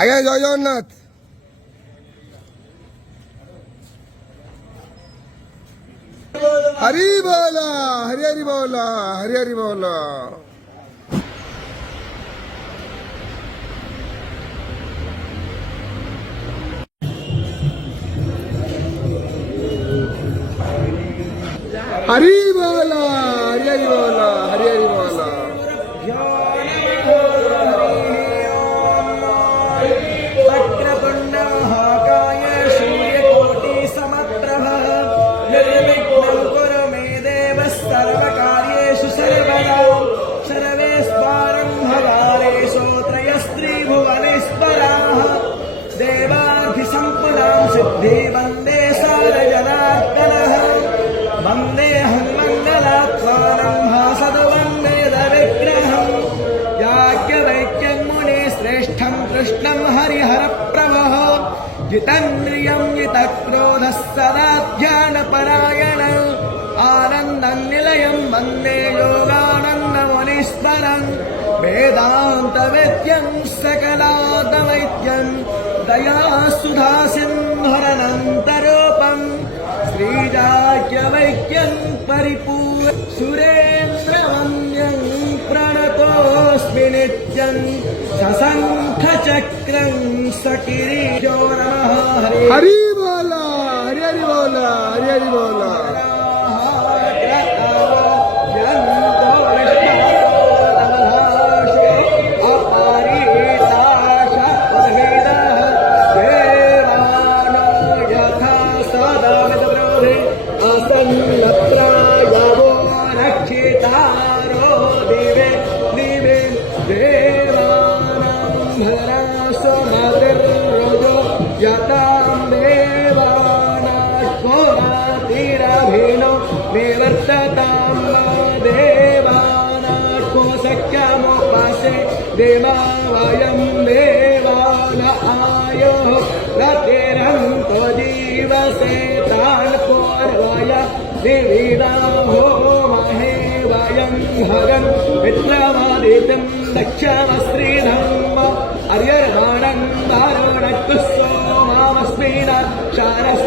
আগে জয় জগন্নাথ। হরি বলা, হরি হরি বলা, হরি হরি বলা। हरी बोला, हरी हरी बोला, हरी हरी बोला। वक्रतुण्ड महाकाय सूर्यकोटि समप्रभ निर्विघ्नं कुरु मे देव सर्वकार्येषु सर्वदा सर्वेस्वारं भवारेषु त्रयस्त्रिभुवनेश्वराः देवार्थिसम्पदां सिद्धि वन्दे सारजनार्दनः वन्देऽहं मङ्गलात्मानं भासदवन्देदविग्रहम् याज्ञवल्क्यमुने श्रेष्ठं कृष्णं हरिहरप्रभः जितेन्द्रियं जितक्रोधः सदा ध्यानपरायणम् आनन्दनिलयं वन्दे योगानन्दमुनीश्वरम् वेदान्तवेद्यं सकलादवैद्यं दयासुधासिन्धुरनन्तरूपम् श्रीजाज्ञवल्क्यं परिपूर्ण सुरेन्द्रवन्द्यं प्रणतोऽस्मि नित्यं सशङ्खचक्रं सकिरीटो नमः हरि बोला, हरि हरि बोला, हरि हरि बोला। यतां देवानात्मोरातिरभिनो निवर्ततां देवानात्मो सख्यमुपासे देवा वयं देवान आयो रतिरन्तो जीवसे तान् पूर्वय विविधाहो महे वयं भगन् मित्रमादित्यं दक्षमश्रीधम्म अर्यर्वाणं वारुणक्तुः सोमामस्मिन् शारस्